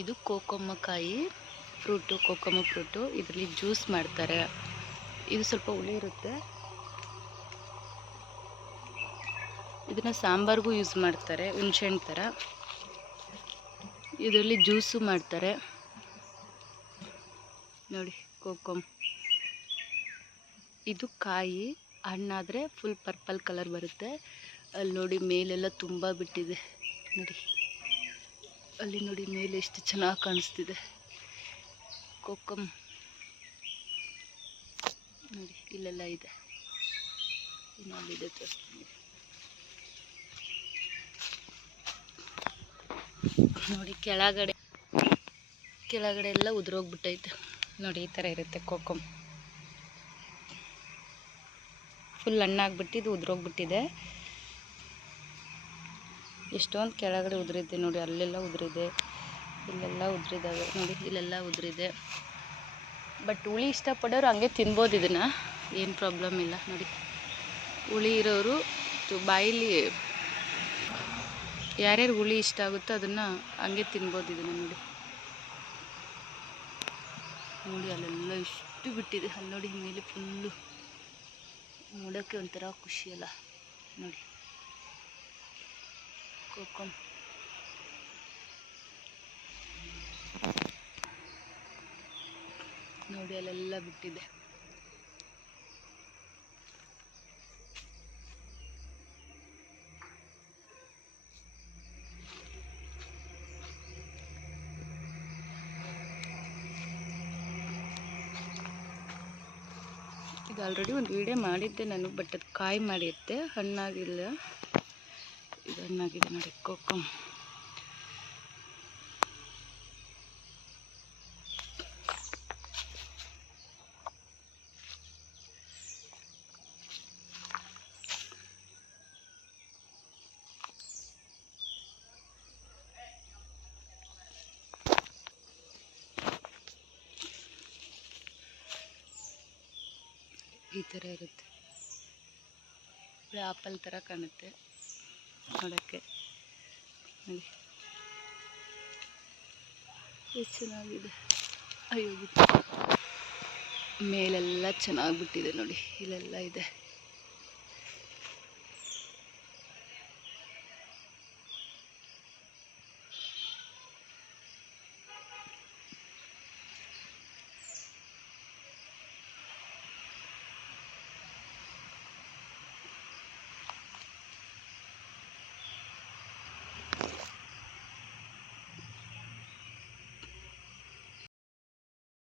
ಇದು ಕೋಕೊಮ್ಮಕಾಯಿ fruit, ಕೋಕೊಮ್ಮ fruit. ಇದರಲ್ಲಿ juice ಮಾಡ್ತಾರೆ. ಇದು ಸ್ವಲ್ಪ ಹುಳಿ ಇರುತ್ತೆ. ಇದನ್ನು ಸಾಂಬಾರ್ಗೂ ಯೂಸ್ ಮಾಡ್ತಾರೆ, ಹುಣಸೆಹಣ್ಣು ಥರ. ಇದರಲ್ಲಿ ಜ್ಯೂಸು ಮಾಡ್ತಾರೆ ನೋಡಿ. ಕೋಕೊಮ್ ಇದು ಕಾಯಿ, ಹಣ್ಣಾದರೆ ಫುಲ್ ಪರ್ಪಲ್ ಕಲರ್ ಬರುತ್ತೆ. ಅಲ್ಲಿ ನೋಡಿ ಮೇಲೆಲ್ಲ ತುಂಬ ಬಿಟ್ಟಿದೆ ನೋಡಿ. ಅಲ್ಲಿ ನೋಡಿ ಮೇಲೆ ಎಷ್ಟು ಚೆನ್ನಾಗಿ ಕಾಣಿಸ್ತಿದೆ ಕೋಕೊಮ್ ನೋಡಿ. ಇಲ್ಲೆಲ್ಲ ಇದೆ, ಇನ್ನೊಂದಿದೆ ತೋರಿಸ್ತೀನಿ ನೋಡಿ. ಕೆಳಗಡೆ ಎಲ್ಲ ಉದುರೋಗ್ಬಿಟ್ಟೈತೆ ನೋಡಿ. ಈ ಥರ ಇರುತ್ತೆ ಕೋಕೊಮ್. ಫುಲ್ ಹಣ್ಣಾಗ್ಬಿಟ್ಟು ಇದು ಉದುರೋಗ್ಬಿಟ್ಟಿದೆ. ಎಷ್ಟೊಂದು ಕೆಳಗಡೆ ಉದುರಿದೆ ನೋಡಿ. ಅಲ್ಲೆಲ್ಲ ಉದುರಿದೆ, ಇಲ್ಲೆಲ್ಲ ಉದುರಿದ್ದಾವೆ ನೋಡಿ. ಇಲ್ಲೆಲ್ಲ ಉದುರಿದೆ. ಬಟ್ ಹುಳಿ ಇಷ್ಟಪಡೋರು ಹಂಗೆ ತಿನ್ಬೋದು ಇದನ್ನು, ಏನು ಪ್ರಾಬ್ಲಮ್ ಇಲ್ಲ ನೋಡಿ. ಹುಳಿ ಇರೋರು ಬಾಯಲ್ಲಿ ಯಾರ್ಯಾರು ಹುಳಿ ಇಷ್ಟ ಆಗುತ್ತೋ ಅದನ್ನು ಹಂಗೆ ತಿನ್ಬೋದು ಇದನ್ನು ನೋಡಿ. ನೋಡಿ ಅಲ್ಲೆಲ್ಲ ಇಷ್ಟು ಬಿಟ್ಟಿದೆ. ಅಲ್ಲಿ ನೋಡಿ ಮೇಲೆ ಫುಲ್ಲು ನೋಡೋಕ್ಕೆ ಒಂಥರ ಖುಷಿಯಲ್ಲ ನೋಡಿ. ಕೋಕೊಮ್ ನೋಡಿ ಅಲ್ಲೆಲ್ಲ ಬಿಟ್ಟಿದೆ. ಇದು ಆಲ್ರೆಡಿ ಒಂದು ವಿಡಿಯೋ ಮಾಡಿದ್ದೆ ನಾನು, ಬಟ್ ಅದು ಕಾಯಿ ಮಾಡಿದ್ದೆ, ಹಣ್ಣಾಗಿಲ್ಲ. ಇದು ಹಣ್ಣಾಗಿದೆ ನೋಡಿ ಕೋಕೊಮ್. ಈ ಥರ ಇರುತ್ತೆ. ಆಪಲ್ ಥರ ಕಾಣುತ್ತೆ ನೋಡೋಕ್ಕೆ ನೋಡಿ. ಎಷ್ಟು ಚೆನ್ನಾಗಿದೆ. ಅಯ್ಯೋ ಮೇಲೆಲ್ಲ ಚೆನ್ನಾಗಿ ಬಿಟ್ಟಿದೆ ನೋಡಿ. ಇಲ್ಲೆಲ್ಲ ಇದೆ.